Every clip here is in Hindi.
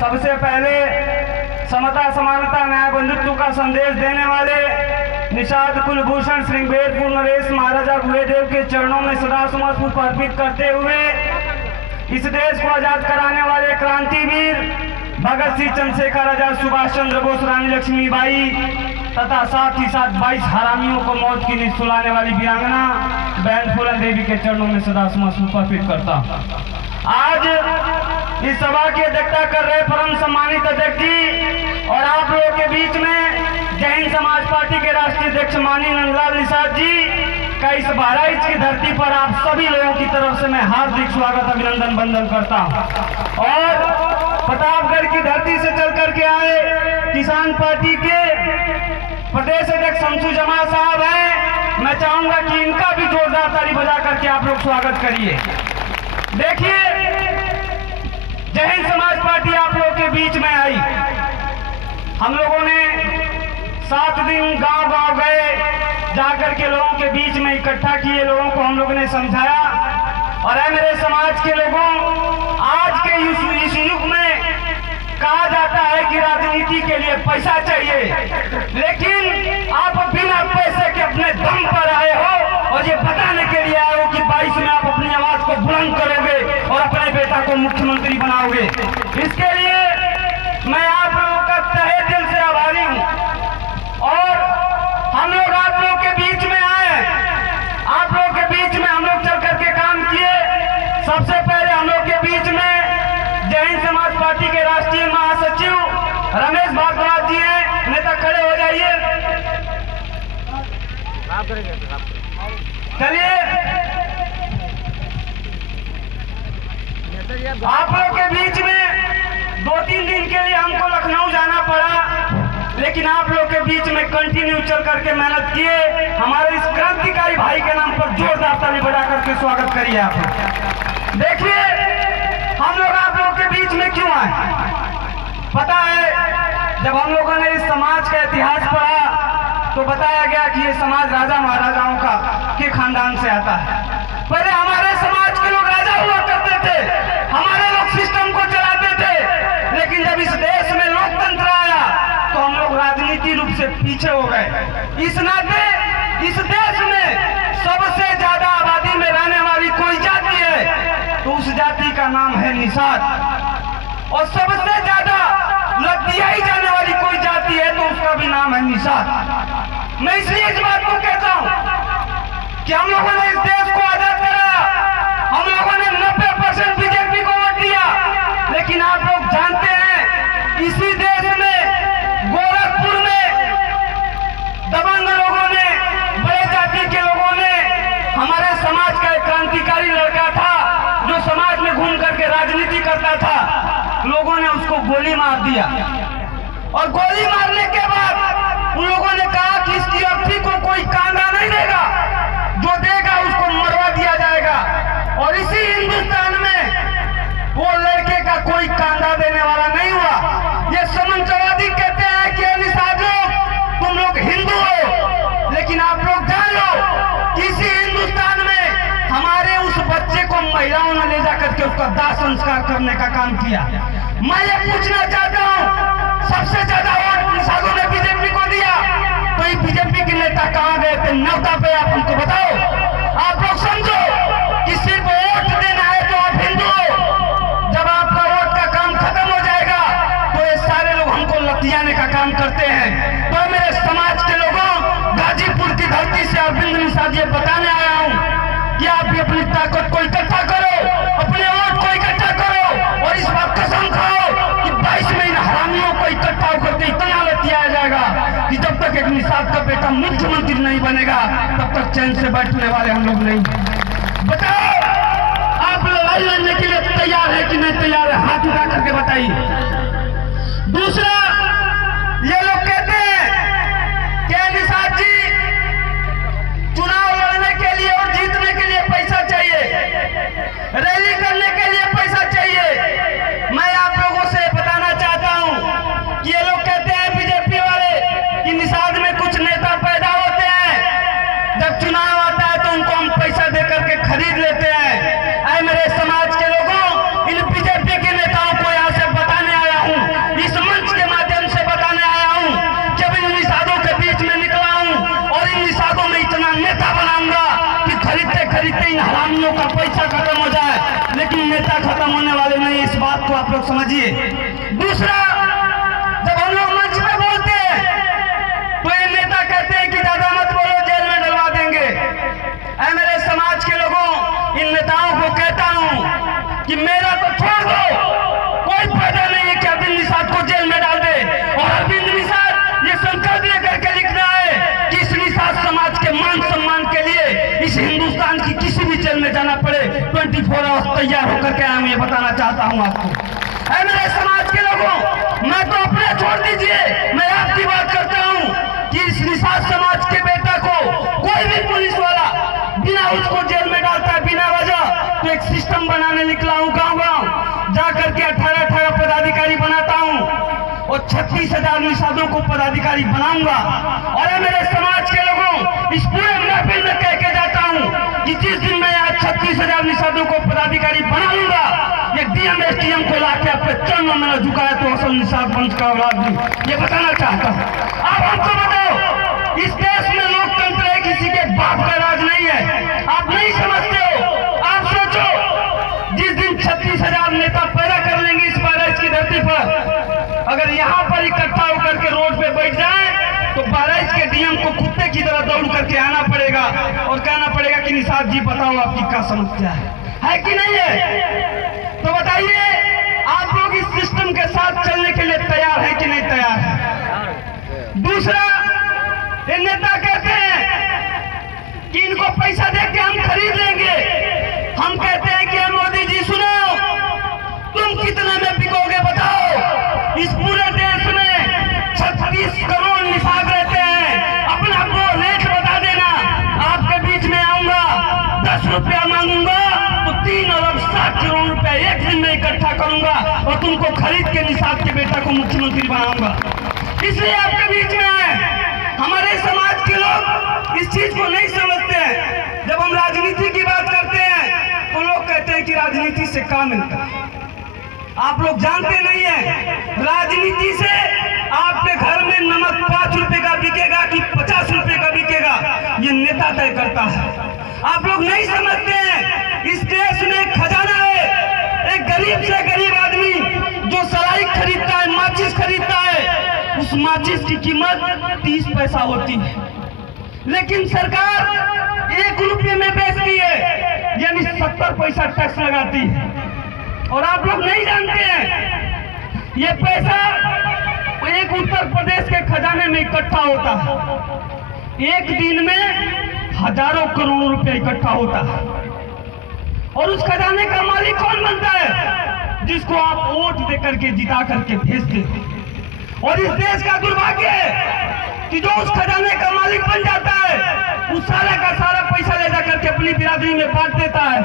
सबसे पहले समता समानता न्याय बंधुत्व का संदेश देने वाले निषाद कुलभूषण श्रृंगेरपुर नरेश महाराजा गुहेदेव के चरणों में सदा समर्पित अर्पित करते हुए इस देश को आजाद कराने वाले क्रांतिवीर भगत सिंह, चंद्रशेखर आजाद, सुभाष चंद्र बोस, रानी लक्ष्मीबाई तथा साथ ही साथ 22 हरामियों को मौत की नींद सुलाने वाली वीरांगना बहन फूलन देवी के चरणों में सदा समर्पित अर्पित करता। आज इस सभा की अध्यक्षता कर रहे परम सम्मानित अध्यक्ष जी और आप लोगों के बीच में जय हिंद समाज पार्टी के राष्ट्रीय अध्यक्ष माननीय नंदलाल निषाद जी का इस बहराइच की धरती पर आप सभी लोगों की तरफ से मैं हार्दिक स्वागत अभिनंदन वंदन करता हूं। और प्रतापगढ़ की धरती से चल करके आए किसान पार्टी के प्रदेश अध्यक्ष शमसू जमा साहब हैं, मैं चाहूंगा कि इनका भी जोरदार ताली बजा करके आप लोग स्वागत करिए। देखिए, जय हिंद समाज पार्टी आप लोगों के बीच में आई। हम लोगों ने 7 दिन गांव-गांव गए, जाकर के लोगों के बीच में इकट्ठा किए, लोगों को हम लोगों ने समझाया। और है मेरे समाज के लोगों, आज के इस युग में कहा जाता है कि राजनीति के लिए पैसा चाहिए, लेकिन आप बिना पैसे के अपने दम पर आए हो और ये बताने के लिए आए हो कि 22 में आप अपनी आवाज को बुलंद करोगे और अपने बेटा को मुख्यमंत्री बनाओगे। इसके लिए मैं आप लोगों का तहे दिल से आभारी हूं। और हम लोग आप लोगों के बीच में आए, आप लोगों के बीच में हम लोग चल करके काम किए। सबसे पहले हम लोग के बीच में जय हिंद समाज पार्टी के राष्ट्रीय महासचिव रमेश भारद्वाज जी हैं। नेता खड़े हो जाइए। चलिए, आप लोग के बीच में 2-3 दिन के लिए हमको लखनऊ जाना पड़ा, लेकिन आप लोग के बीच में कंटिन्यू चल करके मेहनत किए। हमारे इस क्रांतिकारी भाई के नाम पर जोरदार ताली बजा करके स्वागत करिए आप लोग। देखिए, हम लोग आप लोग के बीच में क्यों आए? पता है, जब हम लोगों ने इस समाज का इतिहास पढ़ा तो बताया गया कि ये समाज राजा महाराजाओं का के खानदान से आता है। पहले हमारे समाज के लोग राजा हुआ करते थे, हमारे लोग सिस्टम को चलाते थे, लेकिन जब इस देश में लोकतंत्र आया तो हम लोग राजनीति रूप से पीछे हो गए। इस नाते इस देश में सबसे ज्यादा आबादी में रहने वाली कोई जाति है तो उस जाति का नाम है निषाद, और सबसे ज्यादा लतियाई जाने वाली कोई जाति है तो उसका भी नाम है निषाद। मैं इसलिए इस बात को कहता हूं कि हम लोगों ने इस देश को आजाद कराया, हम लोगों ने 90% बीजेपी को वोट दिया, लेकिन आप लोग जानते हैं इसी देश में गोरखपुर में दबंग लोगों ने, बड़े जाति के लोगों ने, हमारे समाज का एक क्रांतिकारी लड़का था जो समाज में घूम करके राजनीति करता था, लोगों ने उसको गोली मार दिया। और गोली मारने के बाद उन लोगों ने कहा कि इसकी अर्थी को कोई कांदा नहीं देगा, जो देगा उसको मरवा दिया जाएगा। और इसी हिंदुस्तान में वो लड़के का कोई कांदा देने वाला नहीं हुआ। ये सामंतवादी कहते हैं कि निषाद लोग, तुम लोग हिंदू हो, लेकिन आप लोग जान लो कि इसी हिंदुस्तान में हमारे उस बच्चे को महिलाओं ने ले जाकर के उसका दाह संस्कार करने का काम किया। मैं ये पूछना चाहता हूँ, सबसे ज्यादा वोट निषादों ने बीजेपी को दिया, तो ये बीजेपी के नेता कहाँ गए थे? न्योता पे आप हमको बताओ। आप लोग समझो कि सिर्फ वोट देना है तो आप हिंदू हो, जब आपका वोट का काम खत्म हो जाएगा तो ये सारे लोग हमको लतियाने का काम करते हैं। तो मेरे समाज के लोगों, गाजीपुर की धरती से अरविंद निषाद ये बताने आया हूँ कि आप भी अपनी ताकत को इकट्ठा करो, अपने वोट को इकट्ठा करो और इस बात कसम खाओ कि 22 में इन हरामियों को इकट्ठा होकर के इतना लतियाया जाएगा कि जब तक एक निषाद का बेटा मुख्यमंत्री नहीं बनेगा तब तक चैन से बैठने वाले हम लोग नहीं। बताओ, आप लड़ाई लड़ने के लिए तैयार है कि नहीं तैयार है? हाथ उठा करके बताइए। दूसरा, ये लोग कहते हैं कि निषाद जी चुनाव लड़ने के लिए और जीतने के लिए पैसा चाहिए, रैली करने के लिए पैसा चाहिए। मैं आप लोगों से बताना चाहता हूं कि ये लोग कहते हैं बीजेपी वाले कि निषाद में कुछ नेता पैदा होते हैं, जब चुनाव आता है तो उनको हम पैसा दे करके खरीद लेते हैं। ऐ मेरे समाज के लोगों, इन बीजेपी के नेताओं को यहाँ से बताने आया हूँ इन हरामियों का पैसा खत्म हो जाए, लेकिन नेता खत्म होने वाले नहीं, इस बात को आप लोग समझिए। दूसरा, जब हम लोग मंच पे बोलते हैं तो ये नेता कहते हैं कि ज्यादा मत बोलो, जेल में डलवा देंगे। ऐ मेरे समाज के लोगों, इन नेताओं को कहता हूं कि मेरा तो छोड़ दो, कोई फायदा नहीं है कि अरविंद निषाद को जेल में डाल दे। और अरविंद निषाद ये संकल्प लेकर के लिखना है कि इस निषाद समाज के मान सम्मान के लिए इस हिंदुस्तान की किसी भी जेल में जाना पड़े, 24 आवर्स तैयार होकर के आया हूं, ये बताना चाहता हूं आपको। ऐ मेरे समाज के लोगों, मैं तो अपने छोड़ दीजिए, मैं आपकी बात करता हूं कि इस निषाद समाज के बेटा को कोई भी पुलिस वाला बिना उसको जेल में डालता है बिना वजह, तो एक सिस्टम बनाने निकला हूं, गांव-गांव जा करके 18 पदाधिकारी बनाता हूं और 36,000 निषादों को पदाधिकारी बनाऊंगा। और मेरे समाज के लोगों, इस पूरे महफिल में कह के जाता हूं कि जिस दिन मैं आज 36,000 निषादों को पदाधिकारी बना लूंगा, ये डीएम एसडीएम को लाके अपने चरणों में न झुकाया तो असल निषाद वंश का औलाद नहीं, ये बताना चाहता हूं। आप हमको बताओ, इस देश में लोकतंत्र है, किसी के बाप का राज नहीं है, आप नहीं समझते हो। आप सोचो, जिस दिन 36,000 नेता पैदा कर लेंगे इस बहराइच की धरती पर, अगर यहाँ पर इकट्ठा होकर के रोड पे बैठ जाए तो बहराइच के डीएम को कुत्ते की तरह दौड़ करके आना पड़ेगा और कहना पड़ेगा कि निषाद जी बताओ आपकी क्या समस्या है कि नहीं है? तो बताइए, आप लोग इस सिस्टम के साथ चलने के लिए तैयार हैं कि नहीं तैयार है? दूसरा, ये नेता कहते हैं कि इनको पैसा दे के हम खरीद लेंगे। हम कहते हैं कि मोदी जी सुनो, तुम कितने में बिकोगे बताओ? इस पूरे देश में 36 करोड़ निषाद रहते हैं, अपना वो रेट बता देना, आपके बीच में आऊंगा, 10 रुपया मांगूंगा तो 3 अरब 60 करोड़ रुपया एक दिन में इकट्ठा करूंगा और तुमको खरीद के निषाद के बेटा को मुख्यमंत्री बनाऊंगा। इसलिए आपके बीच में आए। हमारे समाज के लोग इस चीज को नहीं समझते हैं। जब हम राजनीति की बात करते हैं तो लोग कहते हैं कि राजनीति से क्या मिलता है। आप लोग जानते नहीं है, राजनीति से आपके घर में नमक 5 रुपए का बिकेगा कि 50 रुपए का बिकेगा, ये नेता तय करता है। आप लोग नहीं समझते हैं, इस देश में खजाना है। एक गरीब से गरीब आदमी जो सलाई खरीदता है, माचिस खरीदता है, उस माचिस की कीमत 30 पैसा होती है, लेकिन सरकार 1 रुपये में बेचती है, यानी 70 पैसा टैक्स लगाती है। और आप लोग नहीं जानते हैं, ये पैसा एक उत्तर प्रदेश के खजाने में इकट्ठा होता है। एक दिन में हजारों करोड़ रुपए इकट्ठा होता है और उस खजाने का मालिक कौन बनता है? जिसको आप वोट देकर के जिता करके भेजते हो। और इस देश का दुर्भाग्य है कि जो उस खजाने का मालिक बन जाता है, उस सारा का सारा पैसा ले जाकर के अपनी बिरादरी में बांट देता है।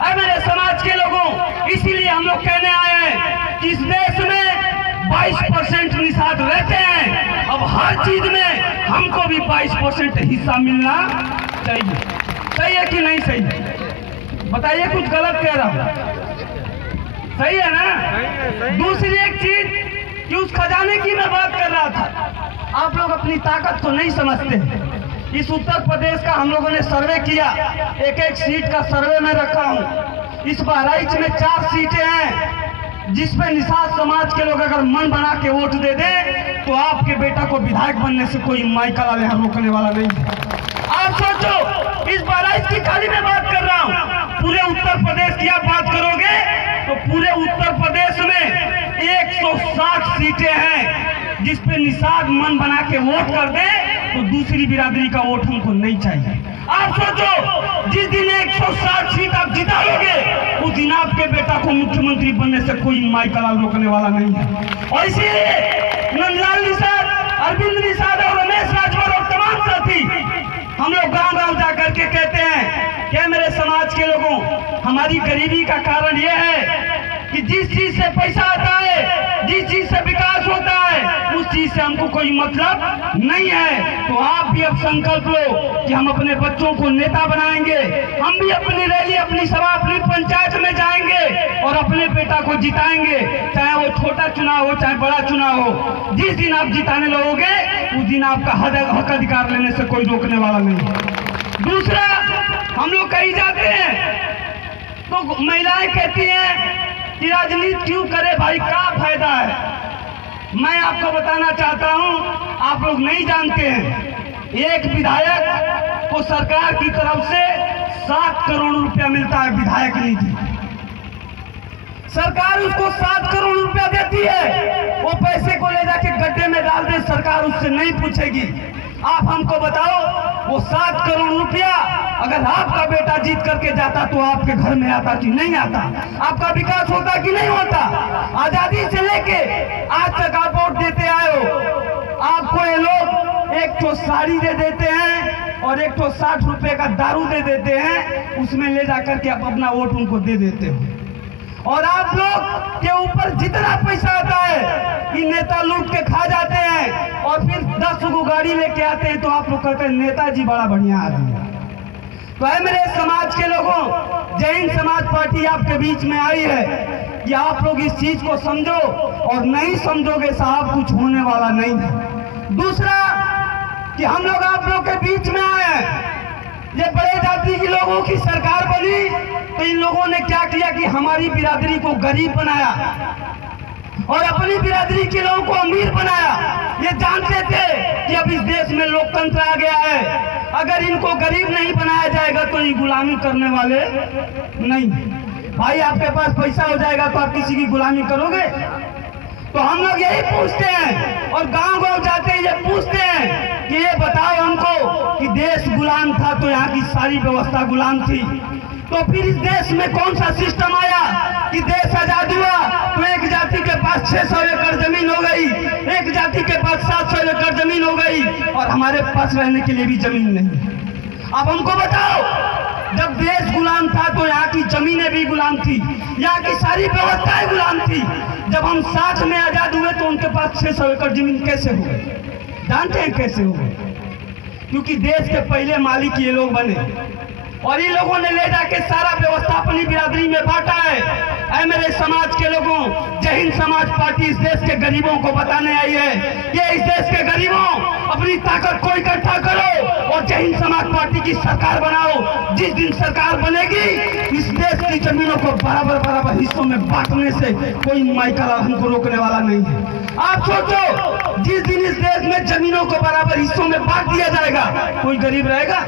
अब मेरे समाज के लोगों, इसीलिए हम लोग कहने आए हैं कि इस देश में 22% निषाद रहते हैं। अब हर चीज में हमको भी 22% हिस्सा मिलना चाहिए। सही है कि नहीं सही? बताइए, कुछ गलत कह रहा हूं? सही है ना? दूसरी एक चीज कि उस खजाने की मैं बात कर रहा था, आप लोग अपनी ताकत को नहीं समझते। इस उत्तर प्रदेश का हम लोगों ने सर्वे किया, एक सीट का सर्वे में रखा हूं। इस बहराइच में 4 सीटें हैं जिसपे निषाद समाज के लोग अगर मन बना के वोट दे दे तो आपके बेटा को विधायक बनने से कोई माइकल वाले यहाँ रोकने वाला नहीं है। आप सोचो, इस बहराइच की खाली में बात कर रहा हूँ, पूरे उत्तर प्रदेश की आप बात करोगे तो पूरे उत्तर प्रदेश में 160 सीटें हैं जिसपे निषाद मन बना के वोट कर दे तो दूसरी बिरादरी का वोट हमको नहीं चाहिए। आप सोचो, जिस दिन 160 सीट आप जिता लोगे उस दिन आपके बेटा को मुख्यमंत्री बनने से कोई माइकल रोकने वाला नहीं है। और इसीलिए नंदलाल निषाद, अरविंद निषाद और रमेश राजभर और तमाम साथी हम लोग गांव-गांव जाकर के कहते हैं कि मेरे समाज के लोगों, हमारी गरीबी का कारण यह है कि जिस चीज से पैसा आता है, जिस चीज से विकास होता है, उस चीज से हमको कोई मतलब नहीं है। तो आप भी अब संकल्प लो कि हम अपने बच्चों को नेता बनाएंगे। हम भी अपनी रैली, अपनी सभा, अपनी पंचायत में जाएंगे और अपने बेटा को जिताएंगे, चाहे वो छोटा चुनाव हो चाहे बड़ा चुनाव हो। जिस दिन आप जिताने लगोगे उस दिन आपका हक अधिकार लेने से कोई रोकने वाला नहीं। दूसरा, हम लोग कहीं जाते हैं तो महिलाएं कहती हैं कि राजनीति क्यों करे भाई, क्या फायदा है। मैं आपको बताना चाहता हूं, आप लोग नहीं जानते हैं, एक विधायक को सरकार की तरफ से 7 करोड़ रुपया मिलता है विधायक निधि। सरकार उसको 7 करोड़ रुपया देती है, वो पैसे को ले जाके गड्ढे में डाल दे, सरकार उससे नहीं पूछेगी। आप हमको बताओ, वो 7 करोड़ रुपया अगर आपका बेटा जीत करके जाता तो आपके घर में आता कि नहीं आता? आपका विकास होता कि नहीं होता? आजादी से लेके आज तक आप वोट देते आए हो, आपको ये लोग एक तो साड़ी दे देते हैं और एक तो 60 रुपए का दारू दे देते हैं, उसमें ले जाकर के आप अपना वोट उनको दे देते हो। और आप लोग के ऊपर जितना पैसा आता है कि नेता लूट के खा जाते हैं और फिर 10 गो गाड़ी लेके आते हैं, तो आप लोग कहते हैं नेताजी बड़ा बढ़िया आदमी है। तो है मेरे समाज के लोगों, जय हिंद समाज पार्टी आपके बीच में आई है कि आप लोग इस चीज को समझो, और नहीं समझोगे साहब कुछ होने वाला नहीं है। दूसरा कि हम लोग आप लोग के बीच में आए हैं, ये बड़े जाति के लोगों की सरकार बनी तो इन लोगों ने क्या किया कि हमारी बिरादरी को गरीब बनाया और अपनी बिरादरी के लोगों को अमीर बनाया। ये जानते थे कि अब इस देश में लोकतंत्र आ गया है, अगर इनको गरीब नहीं बनाया जाएगा तो ये गुलामी करने वाले नहीं। भाई आपके पास पैसा हो जाएगा तो आप किसी की गुलामी करोगे? तो हम लोग यही पूछते हैं और गांव गांव जाते हैं ये पूछते हैं कि ये बताओ हमको कि देश गुलाम था तो यहाँ की सारी व्यवस्था गुलाम थी, तो फिर इस देश में कौन सा सिस्टम आया कि देश आजाद हुआ तो एक जाति के पास 600 एकड़ जमीन हो गई, एक जाति के पास 700 एकड़ जमीन हो गई और हमारे पास रहने के लिए भी जमीन नहीं। अब हमको बताओ, जब देश गुलाम था तो यहाँ की जमीनें भी गुलाम थी, यहाँ की सारी व्यवस्थाएं गुलाम थी। जब हम 60 में आजाद हुए तो उनके पास 600 एकड़ जमीन कैसे हो गई? जानते हैं कैसे हो गई? क्योंकि देश के पहले मालिक ये लोग बने और इन लोगों ने ले जाके सारा व्यवस्था अपनी बिरादरी में बांटा है। ऐ मेरे समाज के लोगों, जय हिंद समाज पार्टी इस देश के गरीबों को बताने आई है कि इस देश के गरीबों अपनी ताकत को इकट्ठा करो और जय हिंद समाज पार्टी की सरकार बनाओ। जिस दिन सरकार बनेगी इस देश की जमीनों को बराबर बराबर हिस्सों में बांटने से कोई माइकल हमको रोकने वाला नहीं है। आप सोचो, जिस दिन इस देश में जमीनों को बराबर हिस्सों में बांट दिया जाएगा कोई गरीब रहेगा?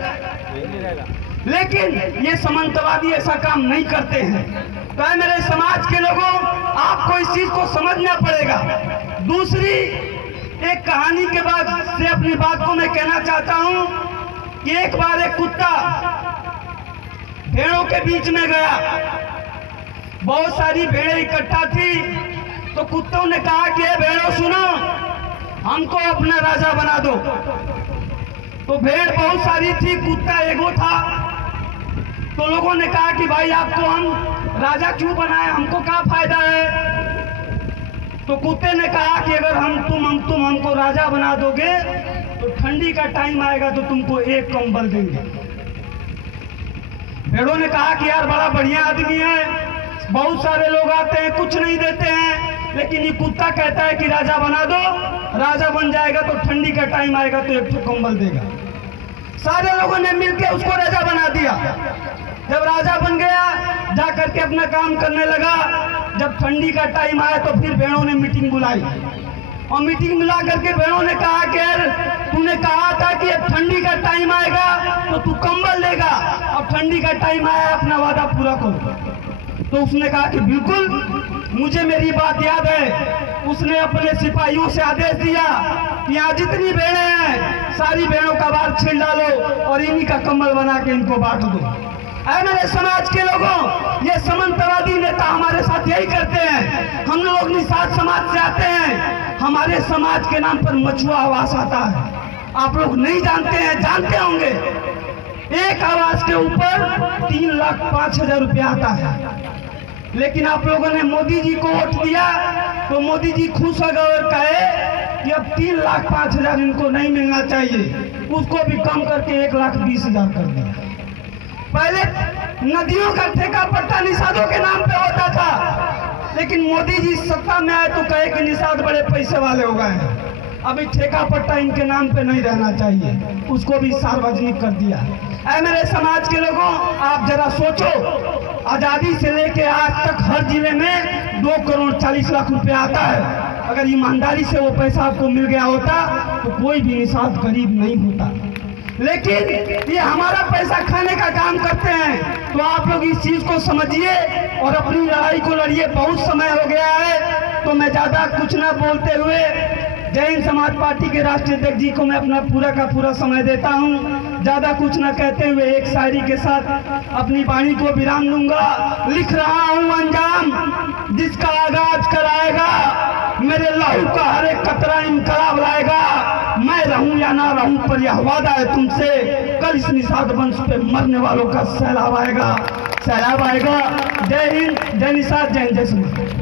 लेकिन ये सामंतवादी ऐसा काम नहीं करते हैं। तो मेरे समाज के लोगों, आपको इस चीज को समझना पड़ेगा। दूसरी एक कहानी के बाद से अपनी बात को मैं कहना चाहता हूं कि एक बार एक कुत्ता भेड़ों के बीच में गया, बहुत सारी भेड़ें इकट्ठा थी, तो कुत्तों ने कहा कि भेड़ों सुनो, हमको अपना राजा बना दो। तो भेड़ बहुत सारी थी, कुत्ता एगो था। तो लोगों ने कहा कि भाई आपको हम राजा क्यों बनाए, हमको क्या फायदा है? तो कुत्ते ने कहा कि अगर तुम हमको राजा बना दोगे तो ठंडी का टाइम आएगा तो तुमको एक कंबल देंगे। भेड़ों ने कहा कि यार बड़ा बढ़िया आदमी है, बहुत सारे लोग आते हैं कुछ नहीं देते हैं, लेकिन ये कुत्ता कहता है कि राजा बना दो, राजा बन जाएगा तो ठंडी का टाइम आएगा तो एक कंबल देगा। सारे लोगों ने मिलकर उसको राजा बना दिया। जब राजा बन गया, जा करके अपना काम करने लगा। जब ठंडी का टाइम आया तो फिर भेड़ों ने मीटिंग बुलाई और मीटिंग बुला करके भेड़ों ने कहा कि यार तूने कहा था कि अब ठंडी का टाइम आएगा तो तू कंबल लेगा, अब ठंडी का टाइम आया, अपना वादा पूरा करो। तो उसने कहा कि बिल्कुल, मुझे मेरी बात याद है। उसने अपने सिपाहियों से आदेश दिया कि यहाँ जितनी भेड़ें हैं सारी भेड़ों का बाल छील डालो और इन्हीं का कंबल बना के इनको बांट दो। ऐ मेरे समाज के लोगों, ये सामंतवादी नेता हमारे साथ यही करते हैं। हम लोग निषाद समाज से आते हैं, हमारे समाज के नाम पर मछुआ आवास आता है। आप लोग नहीं जानते हैं, जानते होंगे। एक आवास के ऊपर 3,05,000 रुपया आता है। लेकिन आप लोगों ने मोदी जी को वोट दिया तो मोदी जी खुश हो गए और कहे कि अब 3,05,000 इनको नहीं मिलना चाहिए, उसको भी कम करके 1,20,000 कर दिया। पहले नदियों का ठेका पट्टा निषादों के नाम पे होता था, लेकिन मोदी जी सत्ता में आए तो कहे कि निषाद बड़े पैसे वाले हो गए हैं। अभी ठेका पट्टा इनके नाम पे नहीं रहना चाहिए, उसको भी सार्वजनिक कर दिया। ऐ मेरे समाज के लोगों, आप जरा सोचो, आज़ादी से लेके आज तक हर जिले में 2 करोड़ 40 लाख रुपया आता है। अगर ईमानदारी से वो पैसा आपको मिल गया होता तो कोई भी निषाद गरीब नहीं होता। लेकिन ये हमारा पैसा खाने का काम करते हैं। तो आप लोग इस चीज को समझिए और अपनी लड़ाई को लड़िए। बहुत समय हो गया है, तो मैं ज्यादा कुछ ना बोलते हुए जय हिंद समाज पार्टी के राष्ट्रीय अध्यक्ष जी को मैं अपना पूरा का पूरा समय देता हूं। ज्यादा कुछ न कहते हुए एक शायरी के साथ अपनी वाणी को विराम दूंगा। लिख रहा हूं अंजाम जिसका आगाज कराएगा, मेरे लहू का हर एक कतरा इनकलाब लाएगा। मैं रहूं या ना रहूं पर यह वादा है तुमसे, कल इस निषाद वंश पे मरने वालों का सैलाब आएगा, सैलाब आएगा। जय हिंद, जय निषाद, जय हिंद, जय समाज।